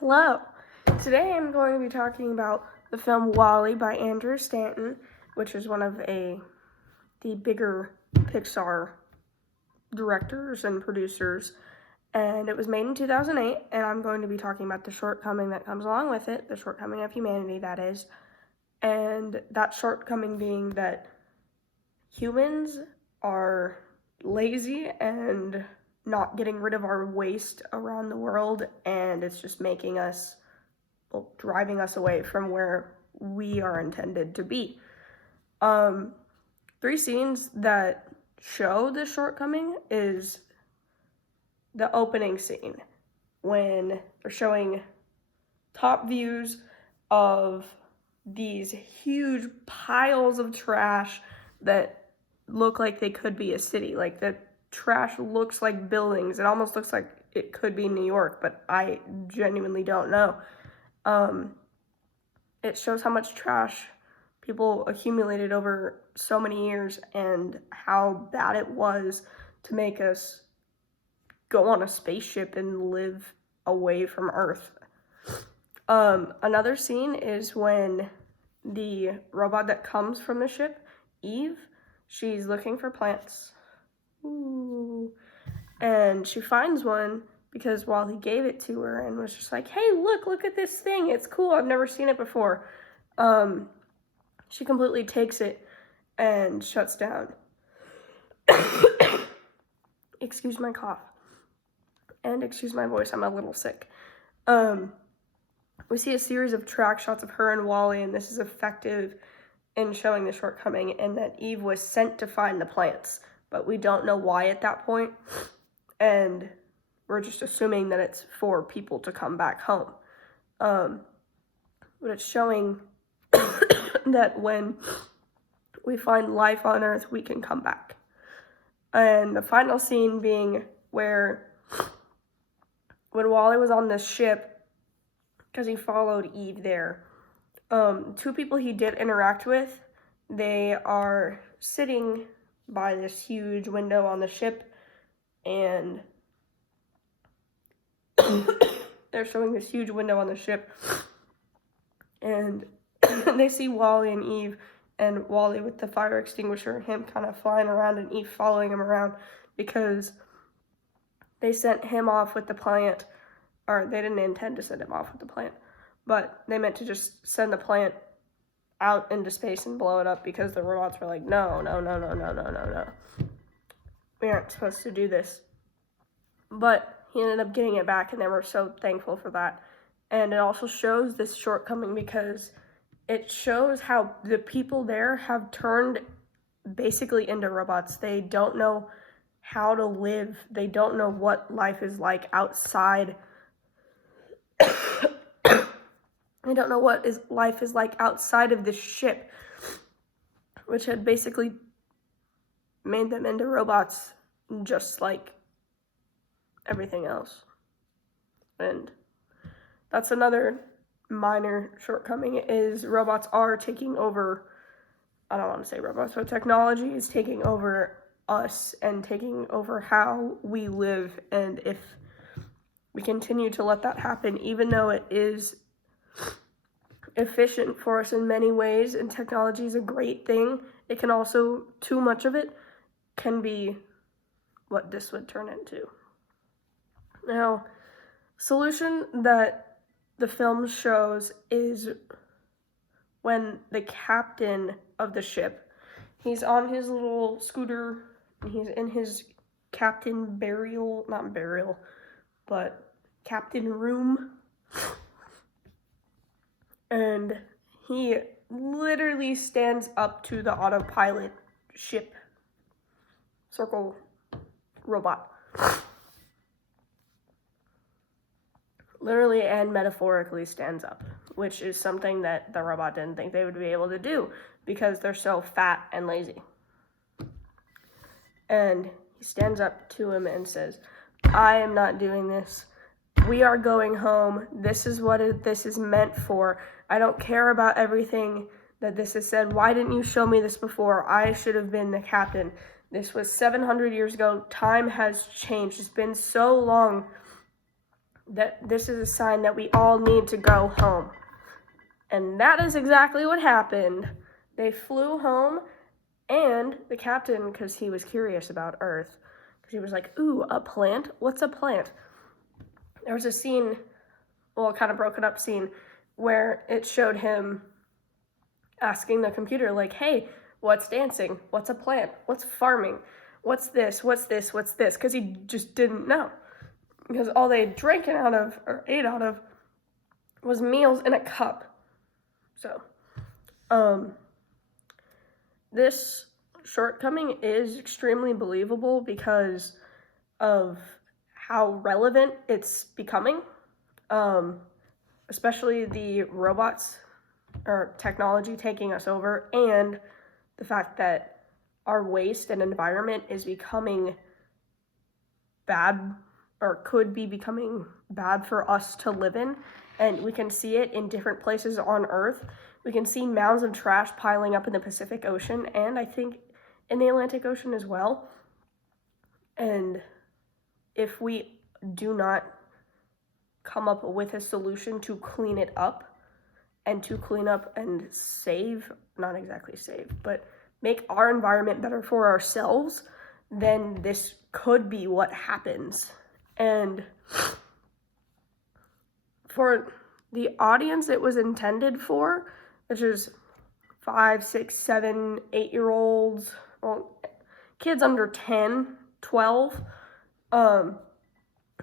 Hello. Today I'm going to be talking about the film WALL-E by Andrew Stanton, which is one of the bigger Pixar directors and producers. And it was made in 2008, and I'm going to be talking about the shortcoming that comes along with it, the shortcoming of humanity, that is. And that shortcoming being that humans are lazy and not getting rid of our waste around the world, and it's just making us, driving us away from where we are intended to be. Three scenes that show this shortcoming is the opening scene when they're showing top views of these huge piles of trash that look like they could be a city. Like, the trash looks like buildings. It almost looks like it could be New York, but I genuinely don't know. It shows how much trash people accumulated over so many years and how bad it was to make us go on a spaceship and live away from Earth. Another scene is when the robot that comes from the ship, Eve, she's looking for plants. Ooh. And she finds one because WALL-E gave it to her and was just like, hey, look at this thing. It's cool. I've never seen it before. She completely takes it and shuts down. Excuse my cough. And excuse my voice, I'm a little sick. We see a series of track shots of her and WALL-E, and this is effective in showing the shortcoming, and that Eve was sent to find the plants, but we don't know why at that point, and we're just assuming that it's for people to come back home. But it's showing that when we find life on Earth, we can come back. And the final scene being when WALL-E was on this ship, because he followed Eve there, two people he did interact with, they are sitting by this huge window on the ship, and they're showing this huge window on the ship, and they see WALL-E and Eve, and WALL-E with the fire extinguisher, him kind of flying around, and Eve following him around, because they sent him off with the plant, or they didn't intend to send him off with the plant, but they meant to just send the plant out into space and blow it up, because the robots were like, no. We aren't supposed to do this. But he ended up getting it back, and they were so thankful for that. And it also shows this shortcoming because it shows how the people there have turned basically into robots. They don't know how to live. They don't know what life is like outside. They don't know what life is like outside of this ship, which had basically made them into robots just like everything else. And that's another minor shortcoming, is robots are taking over. I don't want to say robots, but technology is taking over us and taking over how we live. And if we continue to let that happen, even though it is efficient for us in many ways, and technology is a great thing, it can also, too much of it can be what this would turn into. Now, solution that the film shows is when the captain of the ship, he's on his little scooter, and he's in his captain captain room, and he literally stands up to the autopilot ship circle robot. Literally and metaphorically stands up, which is something that the robot didn't think they would be able to do because they're so fat and lazy. And he stands up to him and says, I am not doing this. We are going home. This is what this is meant for. I don't care about everything that this has said. Why didn't you show me this before? I should have been the captain. This was 700 years ago. Time has changed. It's been so long that this is a sign that we all need to go home. And that is exactly what happened. They flew home, and the captain, because he was curious about Earth, because he was like, ooh, a plant? What's a plant? There was a scene, well, kind of broken up scene, where it showed him asking the computer, like, hey, what's dancing? What's a plant? What's farming? What's this? What's this? What's this? Because he just didn't know. Because all they drank it out of, or ate out of, was meals in a cup. So, this shortcoming is extremely believable because of how relevant it's becoming, especially the robots or technology taking us over, and the fact that our waste and environment is becoming bad, or could be becoming bad for us to live in. And we can see it in different places on Earth. We can see mounds of trash piling up in the Pacific Ocean, and I think in the Atlantic Ocean as well. And if we do not come up with a solution to clean it up, and to clean up and save, not exactly save, but make our environment better for ourselves, then this could be what happens. And for the audience it was intended for, which is 5, 6, 7, 8-year-olds, well, kids under 10, 12,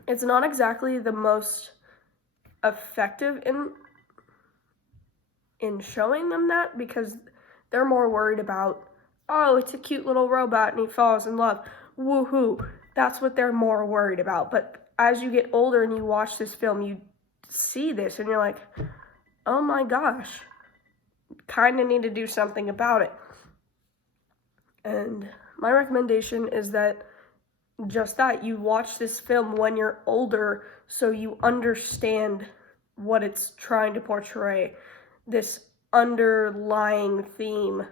it's not exactly the most effective in showing them that, because they're more worried about, oh, it's a cute little robot and he falls in love. Woohoo. That's what they're more worried about. But as you get older and you watch this film, you see this and you're like, oh my gosh, kind of need to do something about it. And my recommendation is that just that, you watch this film when you're older so you understand what it's trying to portray, this underlying theme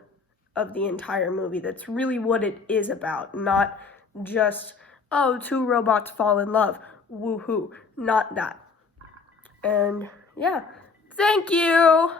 of the entire movie. That's really what it is about, not just, oh, 2 robots fall in love, woohoo, not that. And yeah, thank you!